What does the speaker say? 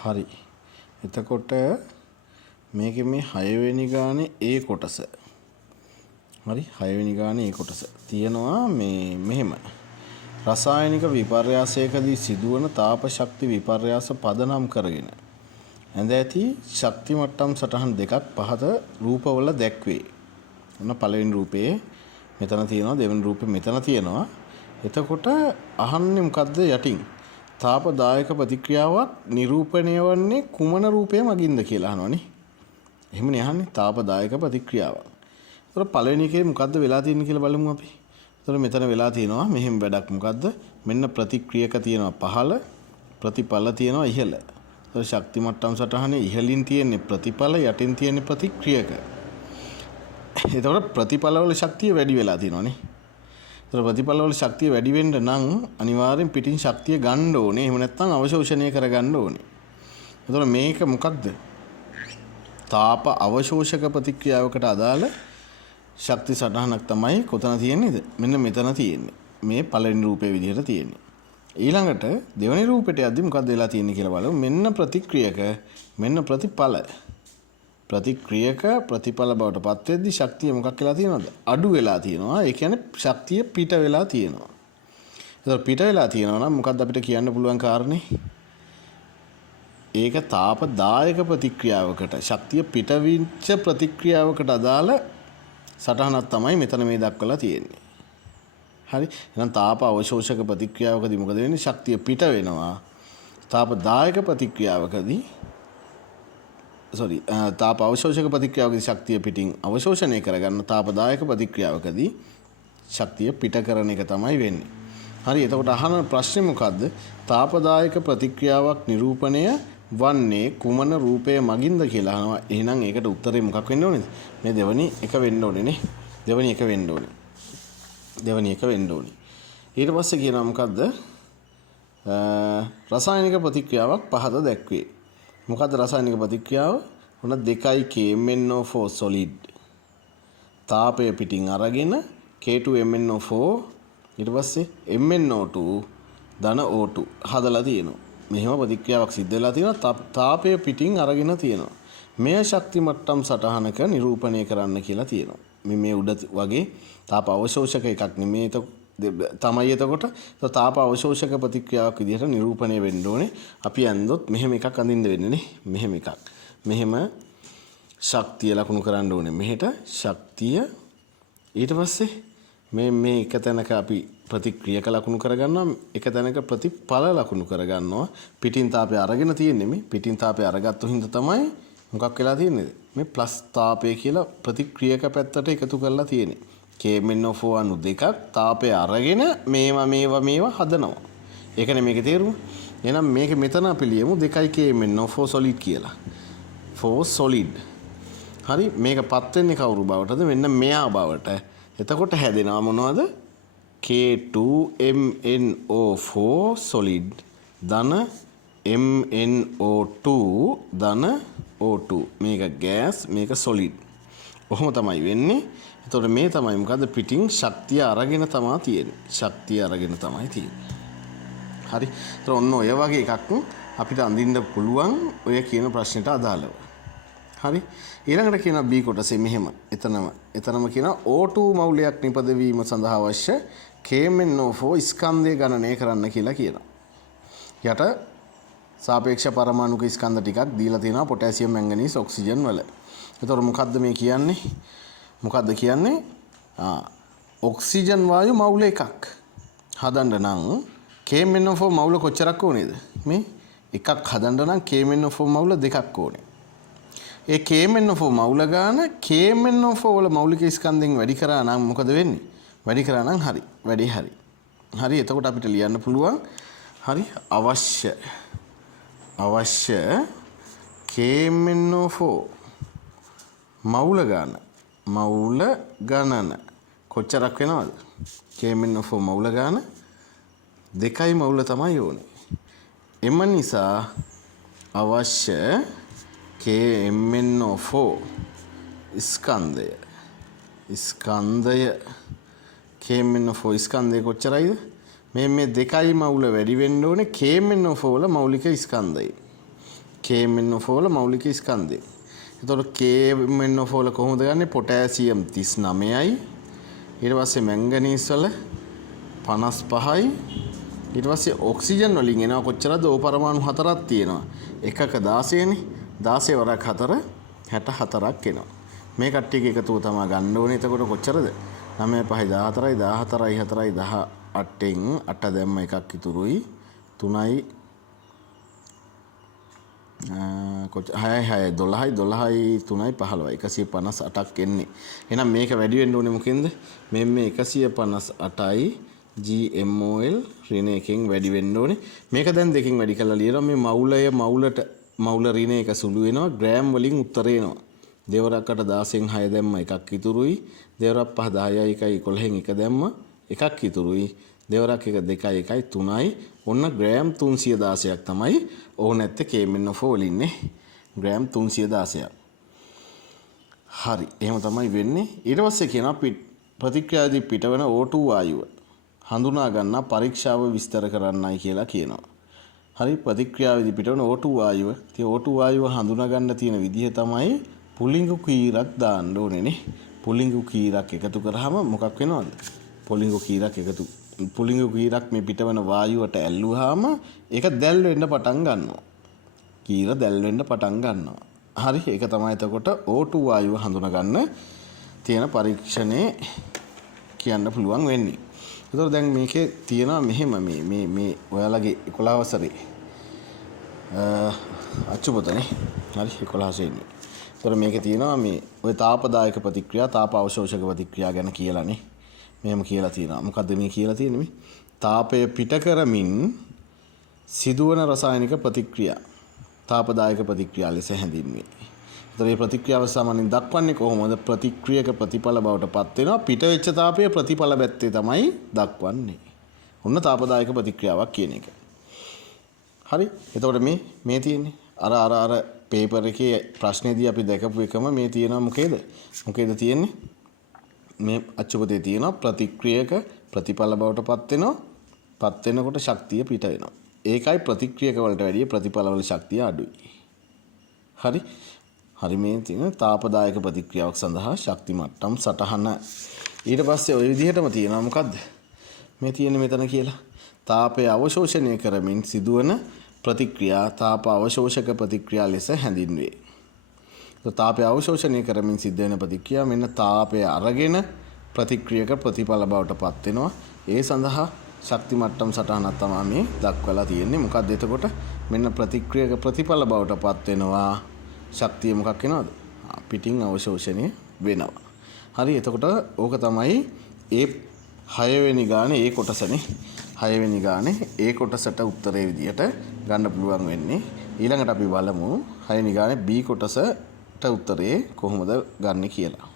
හරි. එතකොට මේකේ මේ 6 වෙනි ගානේ ඒ කොටස. හරි 6 වෙනි ගානේ ඒ කොටස. තියෙනවා මේ මෙහෙම. රසායනික විපර්යාසයකදී සිදුවන තාප ශක්ති විපර්යාස පදනම් කරගෙන ඇඳ ඇති ශක්ති මට්ටම් සටහන් දෙකක් පහත රූපවල දැක්වේ. ඔන්න පළවෙනි රූපේ මෙතන තියෙනවා, දෙවෙනි රූපේ මෙතන තියෙනවා. එතකොට අහන්නේ මොකද්ද යටින්? තාපදායක ප්‍රතික්‍රියාවක් නිරූපණය වන්නේ කුමන රූපයේ මගින්ද කියලා අහනවනේ. එහෙමනේ අහන්නේ තාපදායක ප්‍රතික්‍රියාවක්. ඒතර පළවෙනි එකේ මොකද්ද වෙලා තියෙන්නේ කියලා බලමු අපි. ඒතර මෙතන වෙලා තියෙනවා මෙහෙම වැඩක් මොකද්ද? මෙන්න ප්‍රතික්‍රියක තියෙනවා පහළ, ප්‍රතිඵල තියෙනවා ඉහළ. ඒතර ශක්ති මට්ටම් සටහනේ ඉහළින් තියෙන්නේ ප්‍රතිඵල, යටින් තියෙන්නේ ප්‍රතික්‍රියක. ඒතකොට ප්‍රතිඵලවල ශක්තිය වැඩි වෙලා තියෙනවානේ. ඒතර ප්‍රතිඵලවල ශක්තිය වැඩි වෙන්න නම් අනිවාර්යෙන් පිටින් ශක්තිය ගන්න ඕනේ. එහෙම නැත්නම් අවශෝෂණය කරගන්න ඕනේ. ඒතර මේක මොකක්ද? තාප අවශෝෂක ප්‍රතික්‍රියාවකට අදාළ ශක්ති සටහනක් තමයි කොතන තියෙන්නේද? මෙන්න මෙතන තියෙන්නේ. මේ පළවෙනි රූපේ විදිහට තියෙන්නේ. ඊළඟට දෙවෙනි රූපෙට යද්දි මොකක්ද වෙලා තියෙන්නේ කියලා බලමු. මෙන්න ප්‍රතික්‍රියක, මෙන්න ප්‍රතිඵල. ප්‍රතික්‍රියක ප්‍රතිඵල බවට පත් වෙද්දී ශක්තිය මොකක් වෙලා තියෙනවද? අඩු වෙලා තියෙනවා. ඒ කියන්නේ ශක්තිය පිට වෙලා තියෙනවා. ඒතකොට පිට වෙලා තියෙනවා නම් මොකක්ද අපිට කියන්න පුළුවන් කාරණේ? ඒක තාපදායක ප්‍රතික්‍රියාවකට, ශක්තිය පිටවිච්ච ප්‍රතික්‍රියාවකට අදාළ සටහනක් තමයි මෙතන මේ දක්වලා තියෙන්නේ. හරි. එහෙනම් තාප අවශෝෂක ප්‍රතික්‍රියාවකදී මොකද වෙන්නේ? ශක්තිය පිට වෙනවා. තාපදායක ප්‍රතික්‍රියාවකදී තාප අවශෝෂක ප්‍රතික්‍රියාවකදී ශක්තිය පිටින් අවශෝෂණය කරගන්න, තාපදායක ප්‍රතික්‍රියාවකදී ශක්තිය පිට කරන එක තමයි වෙන්නේ. හරි. එතකොට අහන ප්‍රශ්නේ මොකද්ද? තාපදායක ප්‍රතික්‍රියාවක් නිරූපණය වන්නේ කුමන රූපය මගින්ද කියලා අහනවා. එහෙනම් ඒකට උත්තරේ මොකක් වෙන්න ඕනේද? මේ දෙවනි එක වෙන්න ඕනේ නේ. දෙවනි එක වෙන්න ඕනේ. දෙවනි එක වෙන්න ඕනේ. ඊට පස්සේ කියනවා මොකද්ද? රසායනික ප්‍රතික්‍රියාවක් පහත දැක්වේ. මොකද්ද රසායනික ප්‍රතික්‍රියාව? උන 2KMnO4 solid. තාපය පිටින් අරගෙන K2MnO4 ඊට පස්සේ MnO2 ධන O2 හදලා තියෙනවා. මෙහෙම ප්‍රතික්‍රියාවක් සිද්ධ වෙලා තියෙනවා. තාපය පිටින් අරගෙන තියෙනවා. මෙය ශක්ති මට්ටම් සටහනක නිරූපණය කරන්න කියලා තියෙනවා. මේ උඩ වගේ තාප අවශෝෂක එකක් නෙමේ තමයි. එතකොට තාප අවශෝෂක ප්‍රතික්‍රියාවක් විදිහට නිරූපණය වෙන්න ඕනේ. අපි ඇන්දොත් මෙහෙම එකක් අඳින්න වෙන්නේ නේ. මෙහෙම එකක්. මෙහෙම ශක්තිය ලකුණු කරන්න ඕනේ. මෙහෙට ශක්තිය ඊට පස්සේ මේ එක තැනක අපි ප්‍රතික්‍රියක ලකුණු කරගන්නවා, එක තැනක ප්‍රතිඵල ලකුණු කරගන්නවා. පිටින් තාපය අරගෙන තියෙන්නේ මේ. පිටින් තාපය අරගත්තු හින්දා තමයි මොකක් වෙලා තියෙන්නේ? මේ ප්ලස් තාපය කියලා ප්‍රතික්‍රියක පැත්තට එකතු කරලා තියෙන්නේ. KMnO4 අණු දෙකක් තාපය අරගෙන මේවා හදනවා. ඒකනේ මේකේ තේරුම. එහෙනම් මේක මෙතන අපි ලියමු 2KMnO4 solid කියලා. 4 solid. හරි. මේකපත් වෙන්නේ කවුරු බවටද? මෙන්න මෙයා බවට. එතකොට හැදෙනවා මොනවද? K2MnO4 solid ධන MnO2 ධන O2. මේක ගෑස්, මේක solid. ඔහොම තමයි වෙන්නේ. එතකොට මේ තමයි මොකද්ද? පිටින් ශක්තිය අරගෙන තමයි තියෙන්නේ. ශක්තිය අරගෙන තමයි තියෙන්නේ. හරි. ඒතර ඔන්න ඔය වගේ එකක් අපිට අඳින්න පුළුවන් ඔය කියන ප්‍රශ්නෙට අදාළව. හරි. ඊළඟට කියනවා B කොටසේ මෙහෙම. එතනම කියනවා O2 මවුලයක් නිපදවීම සඳහා අවශ්‍ය KMnO4 ස්කන්ධය ගණනය කරන්න කියලා කියනවා. යට සාපේක්ෂ පරමාණුක ස්කන්ධ ටිකක් දීලා තියෙනවා පොටෑසියම්, මැංගනීස්, ඔක්සිජන් වල. එතකොට මොකද්ද මේ කියන්නේ? මොකද්ද කියන්නේ? ඔක්සිජන් වායු මවුල එකක් හදන්න නම් KMnO4 මවුල කොච්චරක් ඕනේද? මේ එකක් හදන්න නම් KMnO4 මවුල දෙකක් ඕනේ. ඒ KMnO4 මවුල ගාන KMnO4 වල මෞලික ස්කන්ධෙන් වැඩි කරා නම් මොකද වෙන්නේ? වැඩි කරා නම් හරි. වැඩි හරි. හරි. එතකොට අපිට ලියන්න පුළුවන් හරි අවශ්‍ය KMnO4 මවුල ගණන කොච්චරක් වෙනවද? KMnO4 මවුල ගාන 2යි මවුල තමයි ඕනේ. එම නිසා අවශ්‍ය KMnO4 ස්කන්ධය KMnO4 ස්කන්ධය කොච්චරයිද? මේ 2යි මවුල වැඩි වෙන්න ඕනේ KMnO4 වල මෞලික ස්කන්ධය. KMnO4 මෞලික ස්කන්ධය. එතකොට KMnO4 කොහොමද ගන්නෙ? පොටෑසියම් 39යි. ඊට පස්සේ මැංගනීස් වල 55යි. ඊට පස්සේ ඔක්සිජන් වලින් එනවා කොච්චරද? O පරමාණු 4ක් තියෙනවා. එකක 16නේ. 16 වරක් 4 64ක් එනවා. මේ කට්ටියක එකතුව තමයි ගන්න ඕනේ. එතකොට කොච්චරද? 9 5 14යි 14යි 4යි 18න් 8 දැම්ම එකක් ඉතුරුයි. 3යි 6යි 12යි 12යි 3යි 15යි 158ක් එන්නේ. එහෙනම් මේක වැඩි වෙන්න ඕනේ මොකෙන්ද? මේ 158යි GMOL ඍණ එකෙන් වැඩි වෙන්න ඕනේ. මේක දැන් දෙකෙන් වැඩි කරලා ලියනවා. මේ මවුල ඍණ එක සුළු වෙනවා. ග්‍රෑම් වලින් උත්තරේ එනවා. දෙවරක්කට 16න් 6 දැම්ම එකක් ඉතුරුයි. දෙවරක් 5 10යි 1යි 11න් 1 දැම්ම එකක් ඉතුරුයි. දෙවරක් 1 2යි 1යි 3යි. ඔන්න ග්‍රෑම් 316ක් තමයි ඕන නැත්තේ KMnO4 වලින්නේ. ග්‍රෑම් 316ක්. හරි. එහෙම තමයි වෙන්නේ. ඊට පස්සේ කියනවා ප්‍රතික්‍රියාවේදී පිටවන O2 වායුව හඳුනා ගන්න පරීක්ෂාව විස්තර කරන්නයි කියලා කියනවා. හරි. ප්‍රතික්‍රියාවේදී පිටවන O2 වායුව. ඉතින් O2 වායුව හඳුනා ගන්න තියෙන විදිහ තමයි පුලිංගු කීරක් දාන්න ඕනේ නේ. පුලිංගු කීරක් එකතු කරාම මොකක් වෙනවද? පුලිංගු කීරක් මේ පිටවන වායුවට ඇල්ලුවාම ඒක දැල් වෙන්න පටන් ගන්නවා. කීර දැල් වෙන්න පටන් ගන්නවා. හරි. ඒක තමයි එතකොට O2 වායුව හඳුනා ගන්න තියෙන පරීක්ෂණේ කියන්න පුළුවන් වෙන්නේ. ඒතකොට දැන් මේකේ තියෙනවා මෙහෙම මේ ඔයාලගේ 11 වසරේ අච්චුපතනේ. හරි 11 වෙන්නේ. ඒතකොට මේකේ තියෙනවා මේ ඔය තාපදායක ප්‍රතික්‍රියා, තාප අවශෝෂක ප්‍රතික්‍රියා ගැන කියලානේ. මෙහෙම කියලා තියෙනවා. මොකද්ද මේ කියලා තියෙන්නේ මේ? තාපය පිට කරමින් සිදුවන රසායනික ප්‍රතික්‍රියා තාපදායක ප්‍රතික්‍රියා ලෙස හැඳින්වේ. ඒතර මේ ප්‍රතික්‍රියාව සාමාන්‍යයෙන් දක්වන්නේ කොහොමද? ප්‍රතික්‍රියක ප්‍රතිඵල බවට පත් වෙනවා. පිට වෙච්ච තාපය ප්‍රතිඵල පැත්තේ තමයි දක්වන්නේ. ඔන්න තාපදායක ප්‍රතික්‍රියාවක් කියන එක. හරි. එතකොට මේ තියෙන්නේ අර පේපර් එකේ ප්‍රශ්නේදී අපි දැකපු එකම මේ තියෙනවා මොකේද? මොකේද තියෙන්නේ? මේ අච්චුපතේ තියෙනවා ප්‍රතික්‍රියක ප්‍රතිඵල බවට පත් වෙනවා. පත් වෙනකොට ශක්තිය පිට වෙනවා. ඒකයි ප්‍රතික්‍රියක වලට වැඩිය ප්‍රතිඵල වල ශක්තිය අඩුයි. හරි. හරි මේ තියෙන තාපදායක ප්‍රතික්‍රියාවක් සඳහා ශක්ති මට්ටම් සටහන. ඊට පස්සේ ওই විදිහටම තියෙනවා මොකද්ද? මේ තියෙන්නේ මෙතන කියලා. තාපය අවශෝෂණය කරමින් සිදුවන ප්‍රතික්‍රියා තාප අවශෝෂක ප්‍රතික්‍රියා ලෙස හැඳින්වේ. තාපය අවශෝෂණය කරමින් සිද්ධ වෙන ප්‍රතික්‍රියා මෙන්න තාපය අරගෙන ප්‍රතික්‍රියක ප්‍රතිඵල බවට පත් වෙනවා. ඒ සඳහා ශක්ති මට්ටම් සටහනක් තමයි මේ දක්වලා තියෙන්නේ. මොකක්ද එතකොට? මෙන්න ප්‍රතික්‍රියක ප්‍රතිඵල බවට පත් වෙනවා. ශක්තිය මොකක් වෙනවද? පිටින් අවශෝෂණය වෙනවා. හරි. එතකොට ඕක තමයි ඒ 6 වෙනි ගානේ ඒ කොටසනේ. 6 වෙනි ගානේ ඒ කොටසට උත්තරේ විදියට ගන්න පුළුවන් වෙන්නේ. ඊළඟට අපි බලමු 6 වෙනි ගානේ B කොටසට උත්තරේ කොහොමද ගන්න කියලා.